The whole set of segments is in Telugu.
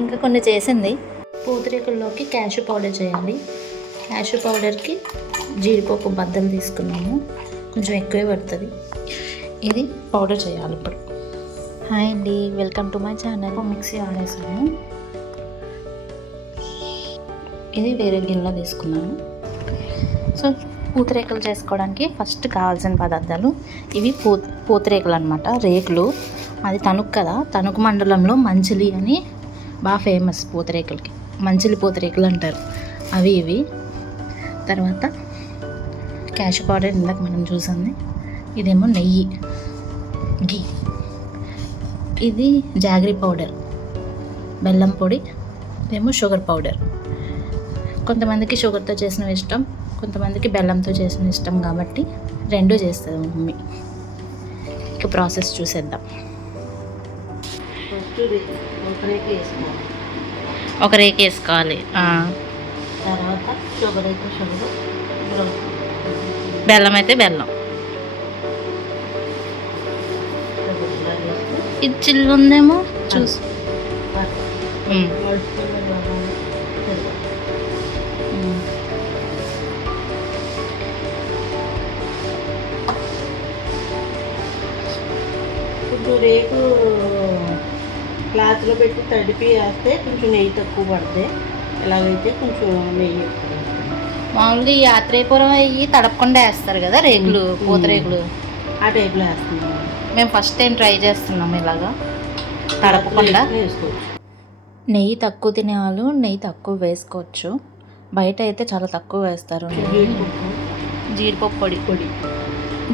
ఇంకా కొన్ని చేసింది. పూతరేకుల్లోకి క్యాషు పౌడర్ చేయాలి. క్యాషు పౌడర్కి జీడిపప్పు బద్దలు తీసుకున్నాము, కొంచెం ఎక్కువే పడుతుంది. ఇది పౌడర్ చేయాలి ఇప్పుడు. హాయ్ అండి, welcome to my channel. Mixie ఆడేసాము. ఇది వేరే గిన్నెలో తీసుకున్నాను. సో పూతరేకులు చేసుకోవడానికి ఫస్ట్ కావాల్సిన పదార్థాలు ఇవి. పూతరేకులు అనమాట, రేకులు. అది తణుకు కదా, తణుకు మండలంలో మంచిలి అని బాగా ఫేమస్ పూతరేకులకి. మంచిలి పూతరేకులు అంటారు అవి ఇవి. తర్వాత క్యాషు పౌడర్ ఇందాక మనం చూసింది. ఇదేమో నెయ్యి, గీ. ఇది జాగరీ పౌడర్, బెల్లం పొడి. ఇదేమో షుగర్ పౌడర్. కొంతమందికి షుగర్తో చేసినవి ఇష్టం, కొంతమందికి బెల్లంతో చేసిన ఇష్టం, కాబట్టి రెండు చేస్తుంది మమ్మీ. ఇక ప్రాసెస్ చూసేద్దాం. ఒక రేకు వేసుకోవాలి. తర్వాత షుగర్ అయితే షుగర్, బెల్లం అయితే బెల్లం. ఇది చిల్లు ఉందేమో చూసి. కొంచెం రేకు క్లాత్లో పెట్టి తడిపి వేస్తే కొంచెం నెయ్యి తక్కువ పడితే, ఎలాగైతే కొంచెం నెయ్యి ఎక్కువ. మామూలుగా ఈ ఆత్రేయపురం అయ్యి తడపకుండా వేస్తారు కదా రేకులు, పూతరేకులు. ఆ టైప్లో వేస్తున్నాం. మేము ఫస్ట్ టైం ట్రై చేస్తున్నాం ఇలాగా తడపకుండా. వేసుకోవచ్చు. నెయ్యి తక్కువ తినేవాళ్ళు నెయ్యి తక్కువ వేసుకోవచ్చు. బయట అయితే చాలా తక్కువ వేస్తారు. జీడిపప్పు పొడి.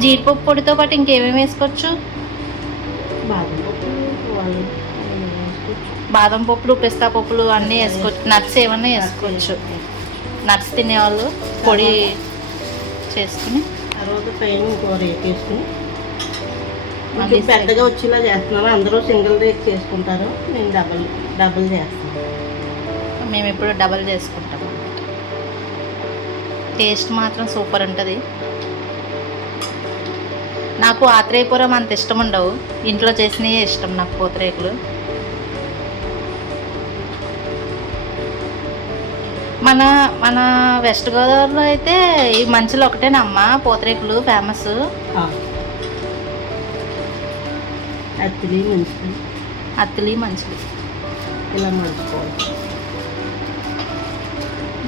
జీడిపప్పు పొడితో పాటు ఇంకేమేమి వేసుకోవచ్చు? బాదం పప్పులు, పిస్తా పప్పులు అన్నీ వేసుకోవచ్చు. నట్స్ ఏమన్నా వేసుకోవచ్చు. నట్స్ తినేవాళ్ళు పొడి చేసుకుని తర్వాత పైన ఇంకో రేక్ వేసుకుని పెద్దగా వచ్చేలా చేస్తున్నాను. అందరూ సింగిల్ రేక్ చేసుకుంటారు, నేను డబుల్ చేస్తాను. మేము ఇప్పుడు డబుల్ చేసుకుంటాం. టేస్ట్ మాత్రం సూపర్ ఉంటుంది. నాకు ఆత్రేయపురం అంత ఇష్టం ఉండవు, ఇంట్లో చేసినవే ఇష్టం నాకు పూతరేకులు. మన వెస్ట్ గోదావరిలో అయితే ఈ మంచిలో ఒకటేనమ్మా పూతరేకులు ఫేమస్. అత్తిలి మంచిలి ఇలా మలుచుకోవాలి.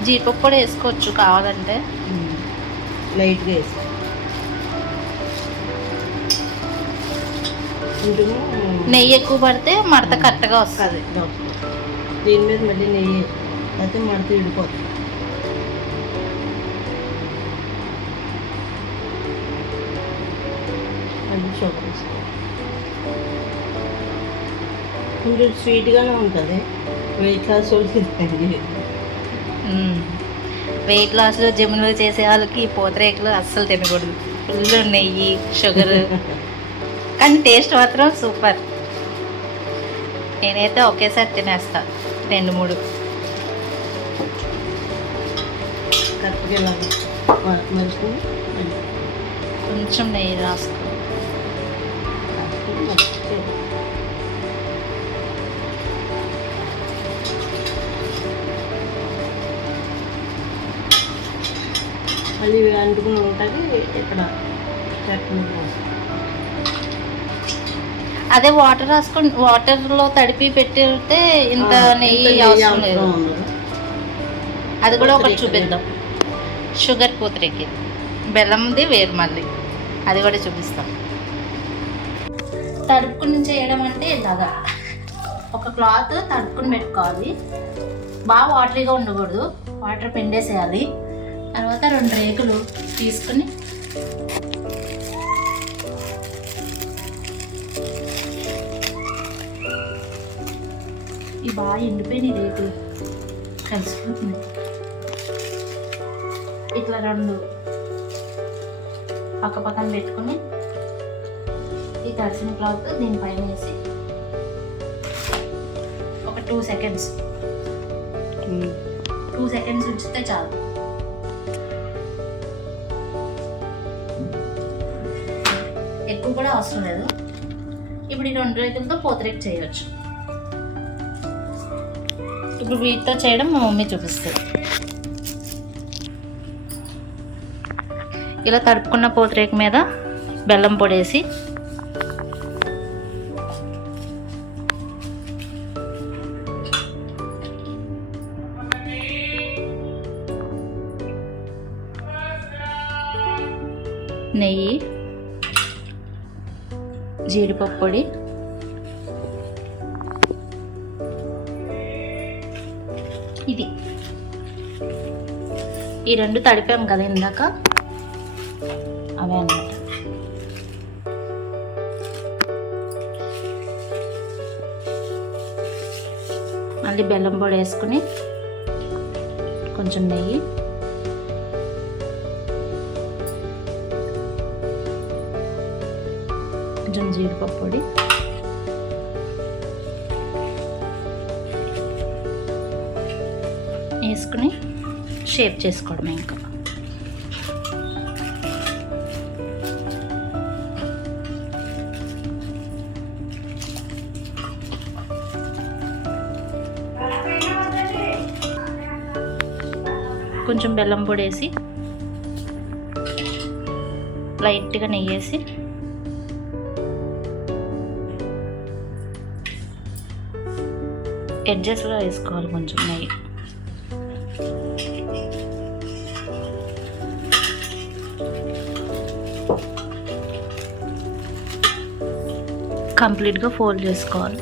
జీడిపప్పు కూడా వేసుకోవచ్చు కావాలంటే, లైట్గా వేసుకో. నెయ్యి ఎక్కువ పడితే మడత కరెక్ట్గా వస్తుంది. దీని మీద మళ్ళీ నెయ్యి వేసుకో, అయితే మడత విడిపోతుంది. మళ్ళీ షుగర్ వేసుకో. కొంచెం స్వీట్గానే ఉంటుంది. వెయిట్ లాస్ వెయిట్ లాస్లో జిమ్లో చేసే వాళ్ళకి పూతరేకులు అస్సలు తినకూడదు. ఫుల్ నెయ్యి, షుగర్, కానీ టేస్ట్ మాత్రం సూపర్. నేనైతే ఒకేసారి తినేస్తా 2-3. కరెక్ట్గా కొంచెం నెయ్యి రాసుకో. మళ్ళీ అంటుకుని ఉంటుంది. ఇక్కడ చట్నీ అదే వాటర్ రాసుకొని వాటర్లో తడిపి పెట్టితే ఇంత నెయ్యి అవసరం లేదు. అది కూడా ఒకటి చూపిద్దాం. షుగర్ పూతరేకి, బెల్లంది వేరు, మళ్ళీ అది కూడా చూపిస్తాం. తడుపుకుని చేయడం అంటే ఇలాగా ఒక క్లాత్ తడుపుకుని పెట్టుకోవాలి. బాగా వాటరీగా ఉండకూడదు, వాటర్ పిండేసేయాలి. తర్వాత 2 రేకులు తీసుకుని ఇవి బాగా ఎండిపోయినాయి రేకులు, కలిసిపోతున్నాయి. ఇట్లా 2 పక్క పక్కన పెట్టుకుని ఈ తడిసిన క్లాత్ దీనిపైన వేసి ఒక 2 సెకండ్స్ ఉంచితే చాలు. ఎక్కువ కూడా అవసరం లేదు. ఇప్పుడు ఈ 2 రేకులతో పూతరేకు చేయవచ్చు. ఇప్పుడు వీటితో చేయడం మా మమ్మీ చూపిస్తుంది. ఇలా తడుపుకున్న పూతరేకు మీద బెల్లం పొడేసి నెయ్యి, జీడిపప్పు పొడి, ఇది ఈ 2 తడిపాం కదా ఇందాక, అవే అన్నమాట. మళ్ళీ బెల్లం పొడి వేసుకుని కొంచెం నెయ్యి, కొంచెం జీడిపప్పు పొడి, వేసుకుని షేప్ చేసుకోవడమే. ఇంకా కొంచెం బెల్లం పొడి వేసి లైట్గా నెయ్యి వేసి ఎడ్జెస్లో వేసుకోవాలి కొంచెం నెయ్యి. కంప్లీట్గా ఫోల్డ్ చేసుకోవాలి.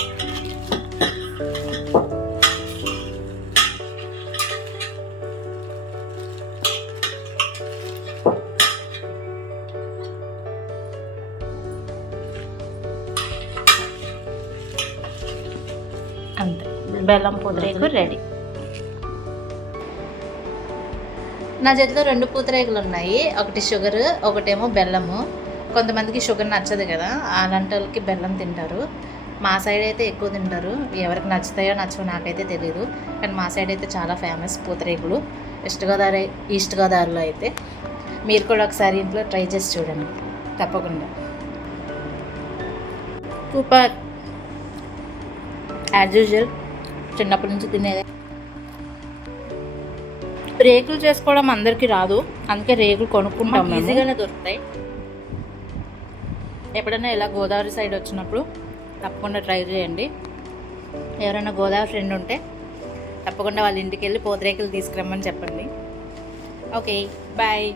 అంతే, బెల్లం పూతరేకు రెడీ. నా చేతిలో 2 పూతరేకులు ఉన్నాయి. ఒకటి షుగర్, ఒకటేమో బెల్లము. కొంతమందికి షుగర్ నచ్చదు కదా, అలాంటి వాళ్ళకి బెల్లం తింటారు. మా సైడ్ అయితే ఎక్కువ తింటారు. ఎవరికి నచ్చుతాయో నచ్చవో నాకైతే తెలీదు, కానీ మా సైడ్ అయితే చాలా ఫేమస్ పూతరేకులు. ఈస్ట్ గోదావరిలో అయితే. మీరు కూడా ఒకసారి ఇంట్లో ట్రై చేసి చూడండి తప్పకుండా. సూపర్, యాజ్ యూజువల్ చిన్నప్పటి నుంచి తినేదే. రేకులు చేసుకోవడం అందరికీ రాదు, అందుకే రేకులు కొనుక్కుంటాం, ఈజీగానే దొరుకుతాయి. ఎప్పుడైనా ఇలా గోదావరి సైడ్ వచ్చినప్పుడు తప్పకుండా ట్రై చేయండి. ఎవరైనా గోదావరి ఫ్రెండ్ ఉంటే తప్పకుండా వాళ్ళ ఇంటికి వెళ్ళి పూతరేకులు తీసుకురమ్మని చెప్పండి. Okay, bye.